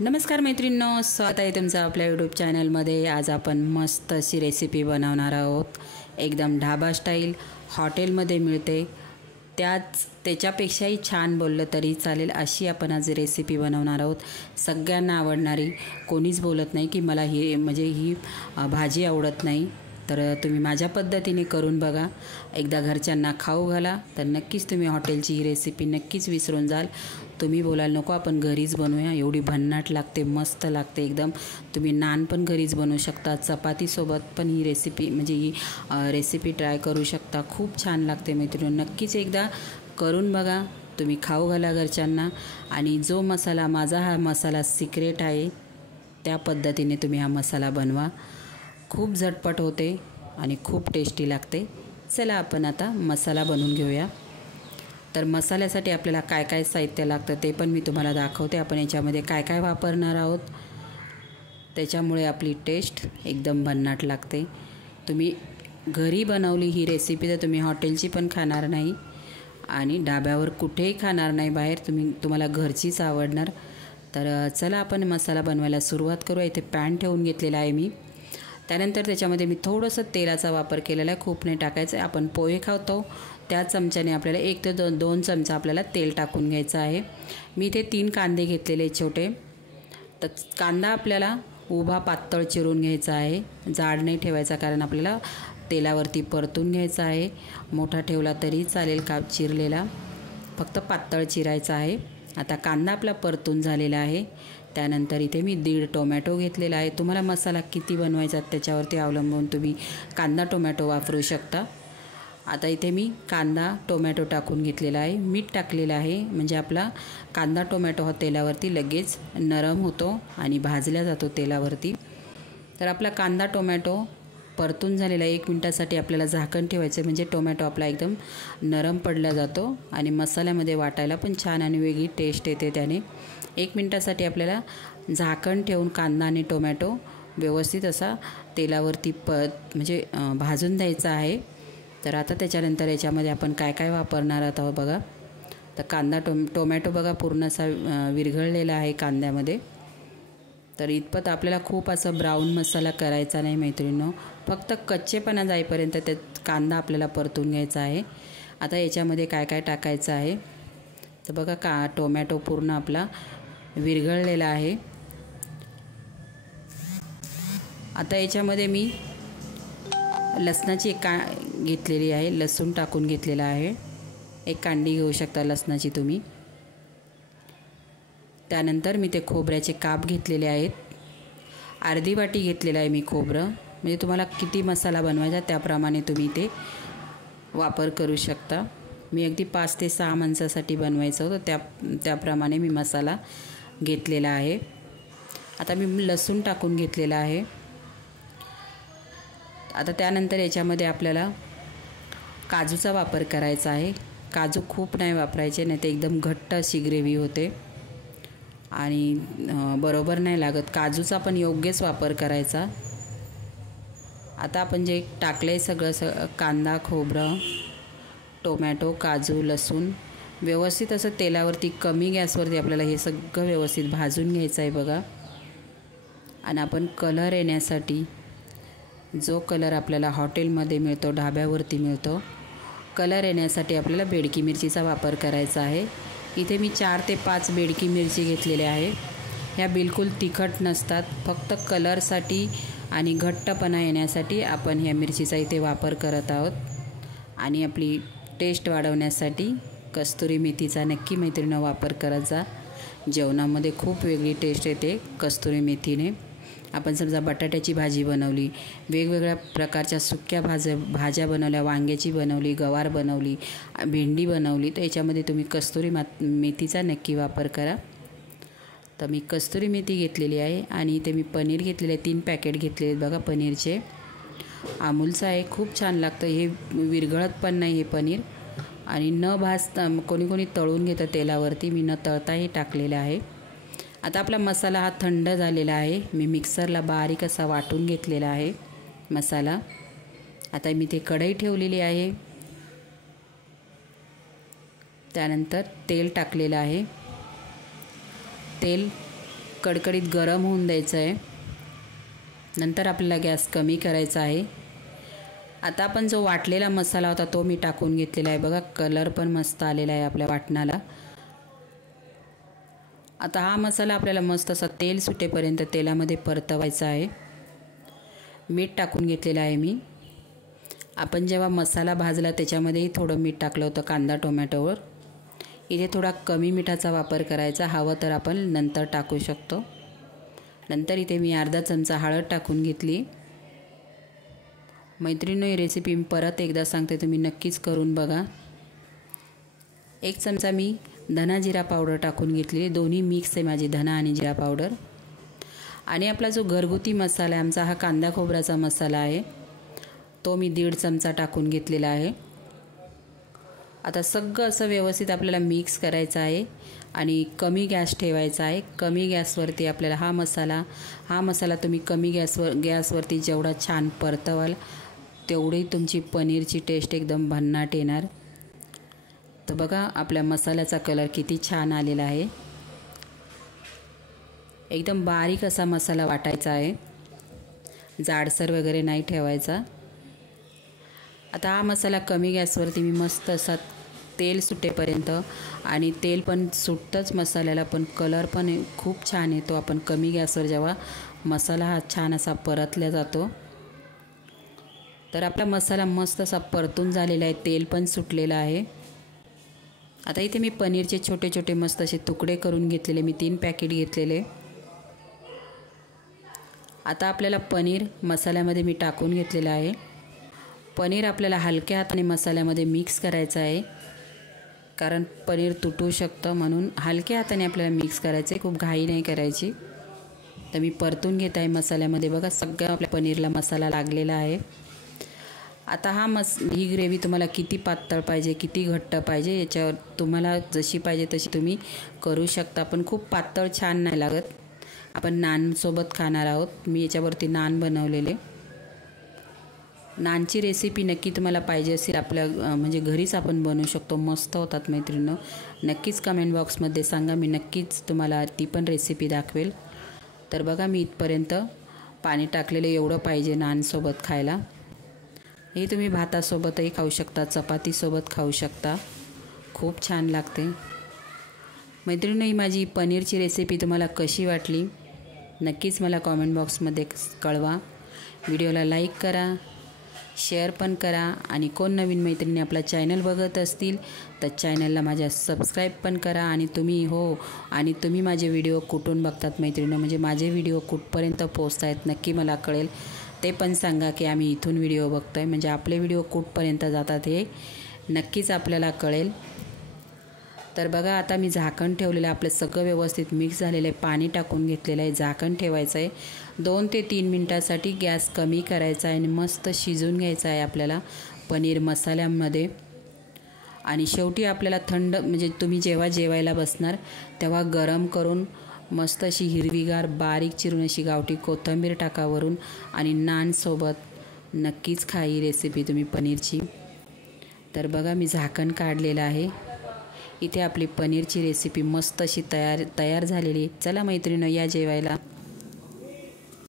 नमस्कार मैत्रिणींनो, स्वागत आहे तुमचं आपल्या यूट्यूब चॅनलमध्ये। आज आपण मस्त अशी रेसिपी बनवणार आहोत। एकदम ढाबा स्टाईल हॉटेलमध्ये मिळते, त्याच्यापेक्षाही छान बोललं तरी चालेल अशी आपण आज रेसिपी बनवणार आहोत। सगळ्यांना आवडणारी, कोणीच बोलत नाही की मला ही भाजी आवडत नाही। तर तुम्ही माझ्या पद्धतीने करून बघा, एकदा घरच्यांना खाऊ घाला, तर नक्कीच तुम्ही हॉटेलची ही रेसिपी नक्कीच विसरून जाल। तुम्ही बोलाल नको आपण घरीच बनवूया, एवढी भन्नाट लागते, मस्त लागते एकदम। तुम्ही नान पण घरीच बनवू शकता, चपातीसोबत पण ही रेसिपी ट्राय करू शकता। खूप छान लागते मैत्रिणी, नक्कीच एकदा करून बघा, तुम्ही खाऊ घाला घरच्यांना। आणि जो मसाला, माझा हा मसाला सिक्रेट आहे, त्या पद्धतीने तुम्ही हा मसाला बनवा। खूप झटपट होते आणि खूप टेस्टी लागते। चला आपण आता मसाला बनवून घेऊया। तर मसाल्यासाठी आपल्याला काय काय साहित्य लागतं ते पण मी तुम्हाला दाखवते। आपण याच्यामध्ये काय काय वापरणार आहोत, त्याच्यामुळे आपली टेस्ट एकदम भन्नाट लागते। तुम्ही घरी बनवली ही रेसिपी तर तुम्ही हॉटेलची पण खाणार नाही आणि डाब्यावर कुठेही खाणार नाही बाहेर, तुम्हाला घरचीच आवडणार। तर चला आपण मसाला बनवायला सुरुवात करूया। इथे पॅन ठेवून घेतलेला आहे मी। त्यानंतर त्याच्यामध्ये मी थोडंसं तेलाचा वापर केलेला आहे, खूप नाही टाकायचं आहे। आपण पोहे खातो त्या चमच्याने आपल्याला 1 ते 2 चमचा आपल्याला तेल टाकून घ्यायचं आहे। मी इथे 3 कांदे घेतलेले छोटे। तर कांदा आपल्याला उभा पातळ चिरून घ्यायचा आहे, जाड नाही ठेवायचा, कारण आपल्याला तेलावरती परतून घ्यायचा आहे। मोठा ठेवला तरी चालेल का चिरलेला, फक्त पातळ चिरायचा आहे। आता कांदा आपला परतून झालेला आहे। त्यानंतर इथे मी 1.5 टोमॅटो घेतलेला आहे। तुम्हाला मसाला किती बनवायचा त्याच्यावरती अवलंबून तुम्ही कांदा टोमॅटो वापरू शकता। आता इथे मी कांदा टोमॅटो टाकून घेतलेला आहे, मीठ टाकलेलं आहे, म्हणजे आपला कांदा टोमॅटो हा तेलावरती लगेच नरम होतो आणि भाजला जातो तेलावरती। तर आपला कांदा टोमॅटो परतून झालेला 1 मिनिटासाठी आपल्याला झाकण ठेवायचं, म्हणजे टोमॅटो आपला एकदम नरम पडला जातो आणि मसाल्यामध्ये वाटायला पण छान आणि वेगळी टेस्ट येते त्याने। 1 मिनिटासाठी आपल्याला झाकण ठेवून कांदा आणि टोमॅटो व्यवस्थित असा तेलावरती भाजून द्यायचा आहे। तर आता त्याच्यानंतर याच्यामध्ये आपण काय काय वापरणार आहोत बघा। तर कांदा टोमॅटो बघा पूर्ण असा विरघळलेला आहे कांद्यामध्ये। तर इतपत आपल्याला खूप असं ब्राऊन मसाला करायचा नाही मैत्रिणींनो, फक्त कच्चेपणा जाईपर्यंत ते कांदा आपल्याला परतून घ्यायचा आहे। आता याच्यामध्ये काय काय टाकायचं आहे तर बघा, टोमॅटो पूर्ण आपला विरघळलेला आहे। आता याच्यामध्ये मी लसणाची घेतलेली आहे, लसूण टाकून घेतलेला आहे। 1 कांडी घेऊ शकता लसणाची तुम्ही। त्यानंतर मी ते खोबऱ्याचे काप घेतलेले आहेत, अर्धी वाटी घेतलेला आहे मी खोबरं। म्हणजे तुम्हाला किती मसाला बनवायचा त्याप्रमाणे तुम्ही ते वापर करू शकता। मी अगदी 5 ते 6 माणसासाठी बनवायचं होतं, त्याप्रमाणे मी मसाला घेतलेला आहे। आता मी लसूण टाकून घेतलेला आहे। आता त्यानंतर याच्यामध्ये आपल्याला काजूचा वापर करायचा आहे। काजू खूप नाही वापरायचे, नाही तर एकदम घट्ट अशी ग्रेव्ही होते आणि बरोबर नाही लागत। काजूचा पण योग्यच वापर करायचा। आता आपण जे टाकलं आहे सगळं कांदा, खोबरं, टोमॅटो, काजू, लसूण व्यवस्थित असं तेलावरती कमी गॅसवरती आपल्याला हे सगळं व्यवस्थित भाजून घ्यायचं आहे बघा। आणि आपण कलर येण्यासाठी, जो कलर आपल्याला हॉटेलमध्ये मिळतो, ढाब्यावरती मिळतो, कलर येण्यासाठी आपल्याला बेडकी मिरचीचा वापर करायचा आहे। इथे मी 4 ते 5 बेडकी मिरची घेतलेल्या आहे। ह्या बिलकुल तिखट नसतात, फक्त कलरसाठी आणि घट्टपणा येण्यासाठी आपण ह्या मिरचीचा इथे वापर करत आहोत। आणि आपली टेस्ट वाढवण्यासाठी कस्तुरी मेथीचा नक्की मैत्रिणींनो वापर करत जा। जेवणामध्ये खूप वेगळी टेस्ट येते कस्तुरी मेथीने। आपण समजा बटाट्याची भाजी बनवली, वेगवेगळ्या प्रकारच्या सुक्या भाज्या बनवल्या, वांग्याची बनवली, गवार बनवली, भेंडी बनवली, तर याच्यामध्ये तुम्ही कस्तुरी मेथीचा नक्की वापर करा। तर मी कस्तुरी मेथी घेतलेली आहे आणि इथे मी पनीर घेतलेले आहे, 3 पॅकेट घेतले आहेत बघा पनीरचे। अमूलचं आहे, खूप छान लागतं, हे विरघळत पण नाही हे पनीर। आणि न भाजता कोणी तळून घेतं तेलावरती, मी न तळताही टाकलेलं आहे। आता आपला मसाला हा थंड झालेला आहे, मी मिक्सरला बारीक असा वाटून घेतलेला आहे मसाला। आता मी ते कढई ठेवलेली आहे, त्यानंतर तेल टाकलेलं आहे। तेल कडकडीत गरम होऊन द्यायचं आहे। नंतर आपल्याला गॅस कमी करायचा आहे। आता आपण जो वाटलेला मसाला होता तो मी टाकून घेतलेला आहे। बघा कलर पण मस्त आलेला आहे आपल्या वाटणाला। आता हा मसाला आपल्याला मस्त असा तेल सुटेपर्यंत तेलामध्ये परतवायचा आहे। मीठ टाकून घेतलेलं आहे मी। आपण जेव्हा मसाला भाजला त्याच्यामध्येही थोडं मीठ टाकलं होतं कांदा टोमॅटोवर। इथे थोडा कमी मिठाचा वापर करायचा, हवं तर आपण नंतर टाकू शकतो। नंतर इथे मी अर्धा चमचा हळद टाकून घेतली। मैत्रिणींनो, ही रेसिपी मी परत एकदा सांगते, तुम्ही नक्कीच करून बघा। 1 चमचा मी धना जिरा पावडर टाकून घेतली। दोन्ही मिक्स आहे माझी धना आणि जिरा पावडर। आणि आपला जो घरगुती मसाला आहे आमचा, हा कांदा खोबऱ्याचा मसाला आहे, तो मी 1.5 चमचा टाकून घेतलेला आहे। आता सगळं असं व्यवस्थित आपल्याला मिक्स करायचं आहे आणि कमी गॅस ठेवायचा आहे। कमी गॅसवरती आपल्याला हा मसाला तुम्ही कमी गॅसवरती जेवढा छान परतवाल तेवढी तुमची पनीरची टेस्ट एकदम भन्नाट येणार। तर बघा आपल्या मसाल्याचा कलर किती छान आलेला आहे। एकदम बारीक असा मसाला वाटायचा आहे, जाडसर वगैरे नाही ठेवायचा। आता हा मसाला कमी गॅसवरती मी मस्त असा तेल सुटेपर्यंत, आणि तेल पण सुटतंच मसाल्याला, पण कलर पण खूप छान येतो आपण कमी गॅसवर जेव्हा मसाला हा छान असा परतला जातो। तर आपला मसाला मस्त असा परतून झालेला आहे, तेल पण सुटलेलं आहे। आता इथे मी पनीरचे छोटे छोटे मस्त असे तुकडे करून घेतलेले, मी 3 पॅकेट घेतलेले। आता आपल्याला पनीर मसाल्यामध्ये मी टाकून घेतलेलं आहे। पनीर आपल्याला हलक्या हाताने मसाल्यामध्ये मिक्स करायचं आहे, कारण पनीर तुटू शकतं, म्हणून हलक्या हाताने आपल्याला मिक्स करायचं आहे, खूप घाई नाही करायची। तर मी परतून घेत आहे मसाल्यामध्ये। बघा सगळं आपल्या पनीरला मसाला लागलेला आहे। आता ही ग्रेव्ही तुम्हाला किती पातळ पाहिजे, किती घट्ट पाहिजे, याच्यावर तुम्हाला जशी पाहिजे तशी तुम्ही करू शकता। पण खूप पातळ छान नाही लागत, आपण नानसोबत खाणार आहोत। मी याच्यावरती नान बनवलेले। नानची रेसिपी नक्की तुम्हाला पाहिजे असेल, आपल्या म्हणजे घरीच आपण बनवू शकतो, मस्त होतात मैत्रिणींनो। नक्कीच कमेंट बॉक्समध्ये सांगा, मी नक्कीच तुम्हाला ती पण रेसिपी दाखवेल। तर बघा मी इथपर्यंत पाणी टाकलेलं, एवढं पाहिजे नानसोबत खायला। हे तुम्ही भातासोबतही खाऊ शकता, चपातीसोबत खाऊ शकता, खूप छान लागते। मैत्रिणींनो, ही माझी पनीरची रेसिपी तुम्हाला कशी वाटली नक्कीच मला कमेंट बॉक्समध्ये कळवा। व्हिडिओला लाईक करा, शेअर पण करा, आणि कोण नवीन मैत्रिणी आपला चॅनल बघत असतील तर चॅनलला माझ्या सबस्क्राईब पण करा। आणि तुम्ही माझे व्हिडिओ कुठून बघतात मैत्रिणी, म्हणजे माझे व्हिडिओ कुठपर्यंत पोहोचत आहेत नक्की मला कळेल, ते पण सांगा की आम्ही इथून व्हिडिओ बघतो आहे, म्हणजे आपले व्हिडिओ कुठपर्यंत जातात हे नक्कीच आपल्याला कळेल। तर बघा आता मी झाकण ठेवलेलं आहे, आपलं सगळं व्यवस्थित मिक्स झालेलं आहे, पाणी टाकून घेतलेलं आहे, झाकण ठेवायचं आहे 2 ते 3 मिनटासाठी। गॅस कमी करायचा आहे आणि मस्त शिजून घ्यायचं आहे आपल्याला पनीर मसाल्यामध्ये। आणि शेवटी आपल्याला थंड, म्हणजे तुम्ही जेव्हा जेवायला बसणार तेव्हा गरम करून मस्त अशी हिरवीगार बारीक चिरून अशी गावठी कोथिंबीर टाका वरून, आणि नानसोबत नक्कीच खा ही रेसिपी तुम्ही पनीरची। तर बघा मी झाकण काढलेलं आहे, इथे आपली पनीरची रेसिपी मस्त अशी तयार झालेली। चला मैत्रिणींनो, या जेवायला।